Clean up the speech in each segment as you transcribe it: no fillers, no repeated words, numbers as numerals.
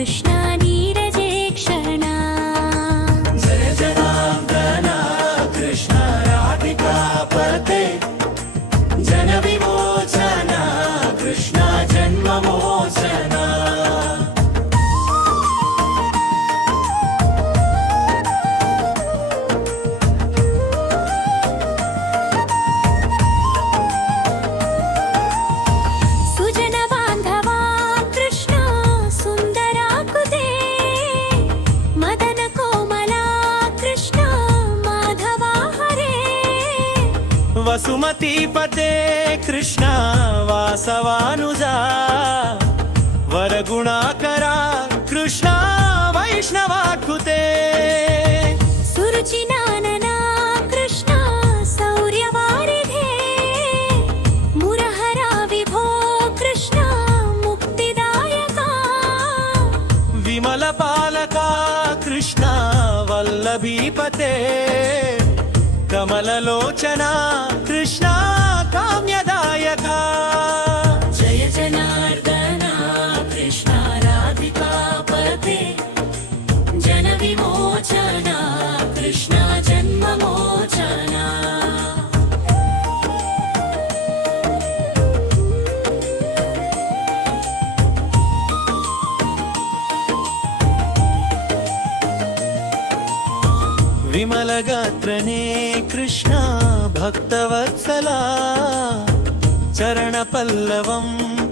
कृष्णा नीरजे क्षणा जय जनार्दना कृष्ण राधिकापते जन विमोचना कृष्ण जन्ममोचना वसुमतीपते कृष्ण वासवानुजा वरगुणाकरा कृष्ण वैष्णवाकृते सुरुचिनानना कृष्ण शौर्यवारिधे मुरहरा विभो कृष्ण मुक्तिदायका विमलपालका कृष्ण वल्लभीपते कमललोचना कृष्ण काम्यदायका जय जनार्दना कृष्ण राधिकापते जन विमोचना कृष्ण जन्ममोचना विमलगात्रने कृष्ण भक्तवत्सला चरणपल्लवं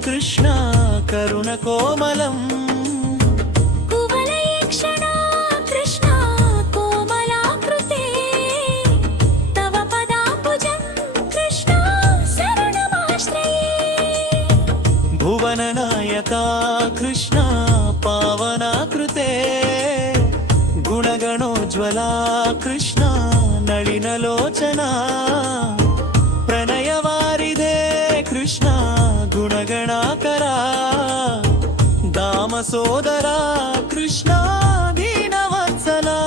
कृष्ण करुणकोमलम् कुवलयेक्षणा कृष्ण कोमलाकृते तव पदाम्बुजं कृष्ण शरणमाश्रये भुवननायका कृष्ण पावनाकृते गुणगणोज्ज्वला कृष्ण नलिनलोचना प्रणयवारिधे कृष्ण गुणगणाकरा दामसोदरा कृष्ण दीनवत्सला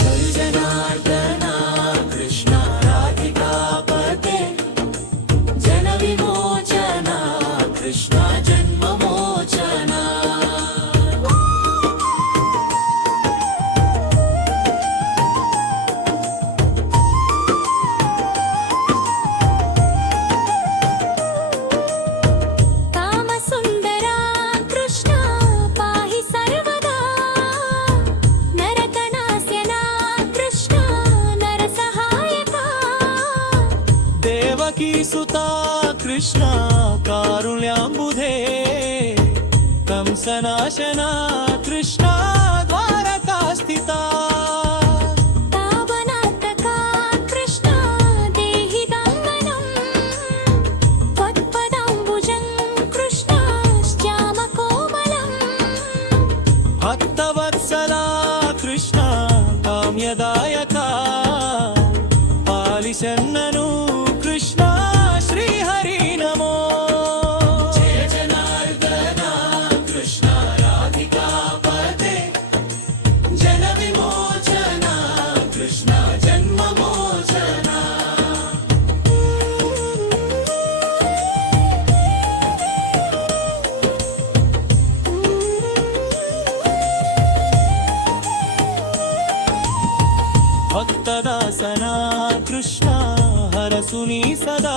जय जनार्दना कृष्ण राधिकापते जन विमोचना कृष्ण जन्ममोचना सुता कृष्ण कारुण्याम्बुधे कंसनाशना कृष्ण द्वारकास्थिता पावनात्मका कृष्ण देहि दङ्गनं त्वत्पदाम्बुजं कृष्ण श्यामकोमलम् भक्तवत्सला कृष्ण काम्यदायका पालिसन्ननु कृष्ण श्रीहरि नमो जय जनार्दना कृष्ण राधिकापते जन विमोचना कृष्ण जन्ममोचना भक्तदासना कृष्ण हरसुनी सदा